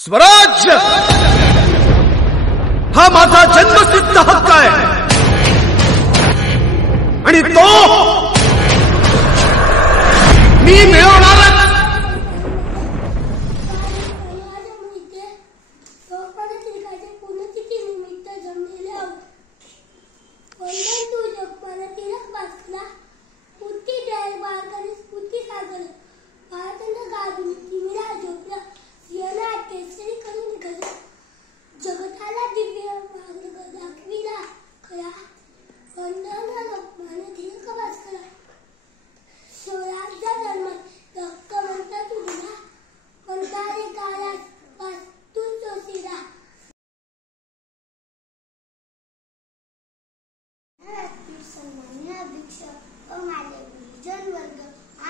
स्वराज्य हा माझा जन्मसिद्ध हक्क आहे आणि तो मी मिळवणारच. जगताला दिव्य मार्ग दाखविला खरा वंदना लोकमान्य टिळक भास्करा. स्वराज्य जन्मात रक्त म्हणतात तुझा म्हणतारे काळात वास्तून चोसीला. सन्मान्य अध्यक्ष व माझे गुरुजन वर्ग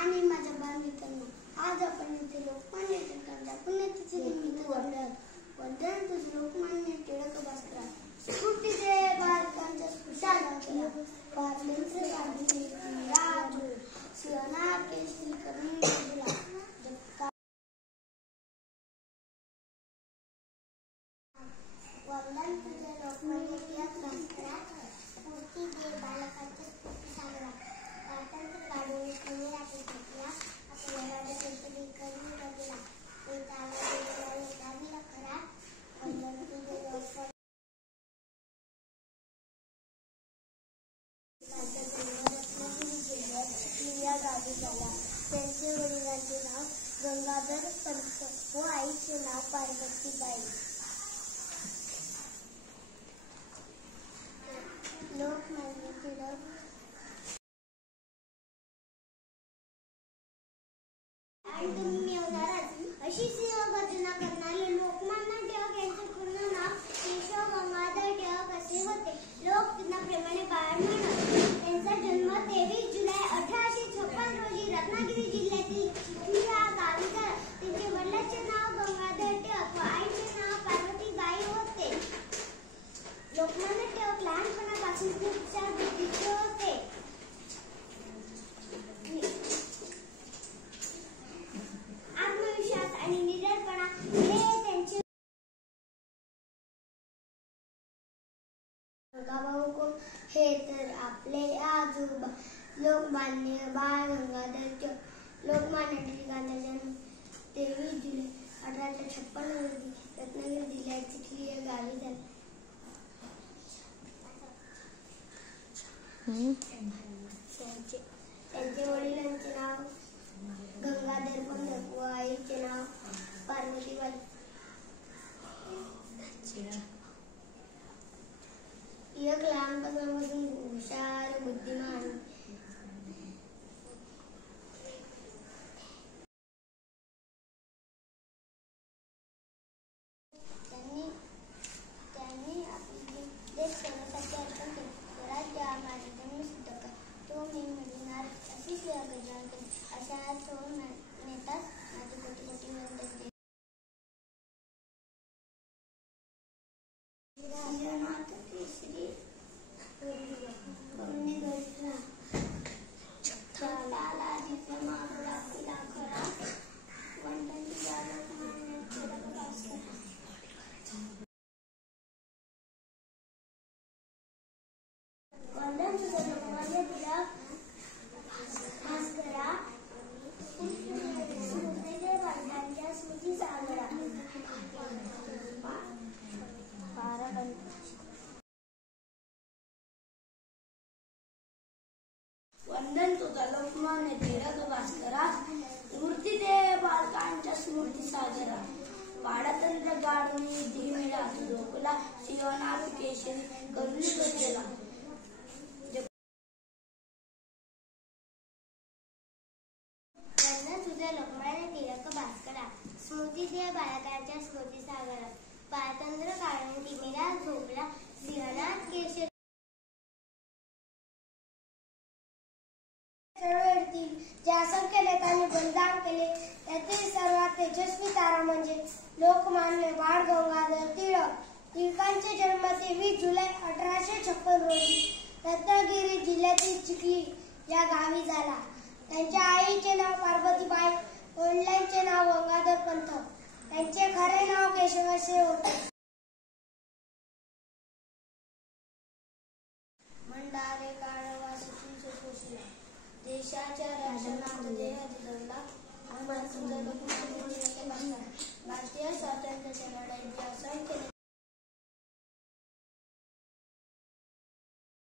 आणि माझ्या बांधवांनो, आज आपण इथे लोकमान्य टिळकांच्या पुण्यतिथी निमित्त जमलो आहोत. वंदन तुझे लोकमान्य टिळक भास्करा. स्फूर्ती दे बालकांच्या स्फूर्तीला स्वातंत्र्य काढून राज सिंहना केसरी करून दिला. वंदन तुझे लोकमान्य टिळक भास्करा. स्फूर्ती दे बालकांच्या स्फूर्तीला स्वातंत्र्य काढून राज सिंहना आपल्या केसरी करून दिला. त्यांचे वडिलांचे नाव गंगाधर पंत व आईचे नाव पार्वतीबाई. लोकमान्य टिळक तुम्ही मिळवणारच अशी सिंहगर्जना करणारे लोकमान्य टिळक यांचे पूर्ण नाव केशव गंगाधर टिळक असे होते. लोक त्यांना प्रेमाने बाळ म्हणत. त्यांचा जन्म 23 जुलै 1856 रोजी रत्नागिरी जिल्ह्यातील चिखली या गावी झाला. त्यांच्या वडिलांचे नाव गंगाधर टिळक व आईचे नाव पार्वतीबाई होते. लोकमान्य टिळक लहानपणापासून खूप हुशार बुद्धीचे होते. आत्मविश्वास आणि निडरपणा हे त्यांचे भाऊ कोण हे तर आपले आजोबा लोकमान्य बाळ गंगाधर टिळक. लोकमान्य टिळकांचा जन्म 23 जुलै 1856 रोजी रत्नागिरी जिल्ह्यात चिखली या गावी झाला. त्यांचे वडिलांचे नाव गंगाधर पंत व आईचे नाव पार्वतीबाई. टिळक लहानपणापासून हुशार बुद्धिमान. त्यांनी आपले देश सेवेसाठी अर्पण केले. स्वराज्य हा माझा जन्मसिद्ध हक्क तो मी मिळवणार अशी सिंहगर्जना केली. अशा थोर नेताच माझे कोटी कोटी वंदन. केसरी करून दिला. जगताला दिव्य मार्ग दाखविला खरा वंदन तुझे लोकमान्य टिळक भास्करा. वंदन तुझे लोकमान्य टिळक भास्करा. स्फूर्ती दे बालकांच्या स्मृती सागरा. वंदन तुझा लोकमान्य टिळक भास्करा. स्फूर्ती दे बालकांच्या स्मृती सागरा. पाडतंत्र गाडून धीमिला झोपला सिंहना केसरी करून दिला. वंदन तुझे लोकमान्य टिळक भास्करा. स्मृती दे बालकांच्या स्मृती सागरा. पाडतंत्र गाडून धीमिला झोपला सिंहना केसरी. चळवळीतील ज्या असंख्य नेत्यांनी बलिदान केले त्यातील सर्वात तेजस्वी तारा म्हणजे लोकमान्य बाळ गंगाधर टिळक. टिळकांचे जन्म 23 जुलै 1856 रोजी रत्नागिरी जिल्ह्यातील चिखली या गावी झाला. त्यांच्या आईचे नाव पार्वतीबाई, वडिलांचे नाव गंगाधर पंत. त्यांचे खरे नाव केशवाचे होते. मंडारे काळवासी तुमचे शोषला, देशाच्या रक्षणात देह दिला, भारतीय स्वातंत्र्याच्या लढाईत असंख्य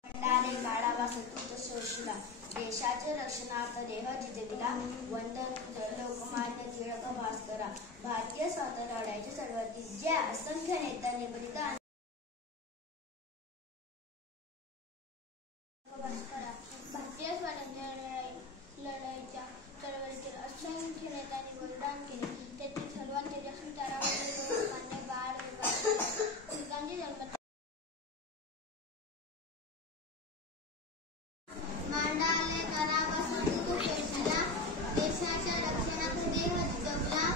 मंडारे काळावासी तुमचे शोषला, देशाच्या रक्षणात देह दिला, वंदन लोकमान्य टिळक भास्करा. भारतीय स्वातंत्र्य लढाईच्या चळवळीत ज्या असंख्य नेत्यांनी बलिदान भारतीय स्वातंत्र्य लढाईच्या चळवळीतील असंख्य नेत्यांनी बलिदान केले. तेथील सर्वांचे लोकमान्य बाळ टिळकांचे जन्म मांडाले काळापासून तो शोषला, देशाच्या रक्षणात देह दिला,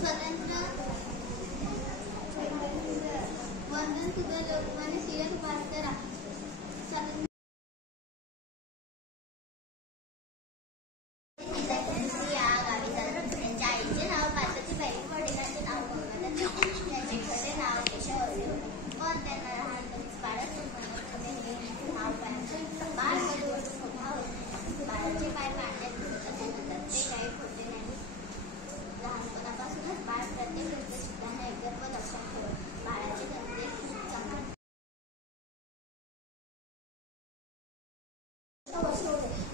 स्वतंत्र वंदन तुझं लोकमान्य टिळक भास्करा. त्यांच्या आईचे नाव भारताची पहिली वडिलांचे नाव गंगाधर, त्यांचे खरे नाव केशव असे होते. पण त्यांना लहानपणीच बाळाचे नाव बाळमध्ये मोठा होते. बाळाचे पाय पाण्यात घुसल्यानंतर ते काही खोटे नाही. लहानपणापासूनच बाळ प्रत्येक गोष्ट शिकताना एक गर्भ लक्षात ठेवत. बाळाचे धंदे खूप चांगले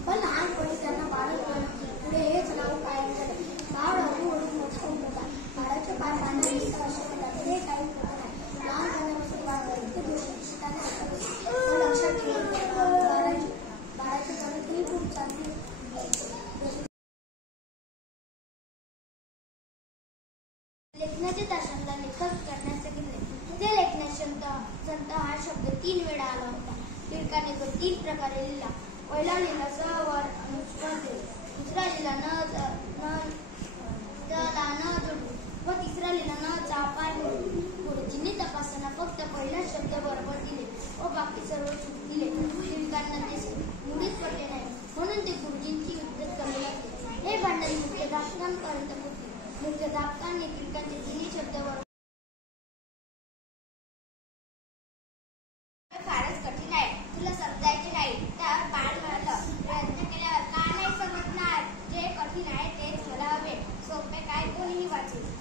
पण लहानपणी त्यांना बाळच पुढे हेच नाव कायम झाले. बाळ हळूहळू मोठा होत होता. बाळाचे पाय पाण्यात घुसल्यानंतर ते काही खोटे नाही. लहानपणापासून बाळ इतके दिवस शिकताना लक्षात ठेवून बाळाची प्रगती खूप चांगली. लेखनाच्या तासांना लेखक करण्याचे गेले. तिथे लेखनात हा शब्द 3 वेळा आला होता. टिळकाने तो 3 प्रकारे लिहिला. पहिला लिहिला वर दुसरा लिहिला न जोडू व तिसरा लिहिला न चापाय मोडू. गुरुजींनी तपासताना फक्त पहिला शब्द बरोबर दिले व बाकी सर्व चूक दिले. टिळकांना ते मुळीच पडले नाही, म्हणून ते गुरुजींची युद्ध करू लागले. हे भांडण मुख्याध्यापकांपर्यंत पोहोचले. मुख्याध्यापकांनी टिळकांचे 3 शब्द बरोबर फारच कठीण आहे, तुला समजायचे नाही. त्यावर बाळ म्हणालं, प्रयत्न केल्यावर का नाही समजणार? जे कठीण आहे तेच मला हवे, सोपे काय कोणीही वाचेल.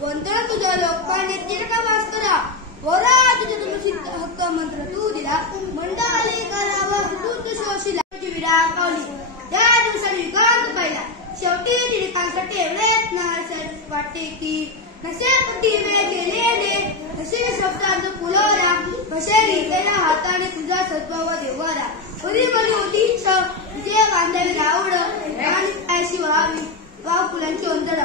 वंदन तुझ्या लोकमान्य टिळक भास्करा. वरा तुझे सिद्ध हक्क मंत्र तू दिला, मंडाले काळावर तुझ शोषिला. विराट पावली त्या दिवसाने युगांत पाहिला. शेवटी टिळकांसाठी एवढेच न वाटते की नशेपटी वे गेलेले नशे शब्दांत फुलवरा, कसे लिहिलेल्या हाताने तुझा सद्भाव देवरा. बरी बरी होती इच्छा तुझे बांधावी रावड आणि पायशी व्हावी वाव फुलांची ओंजळ.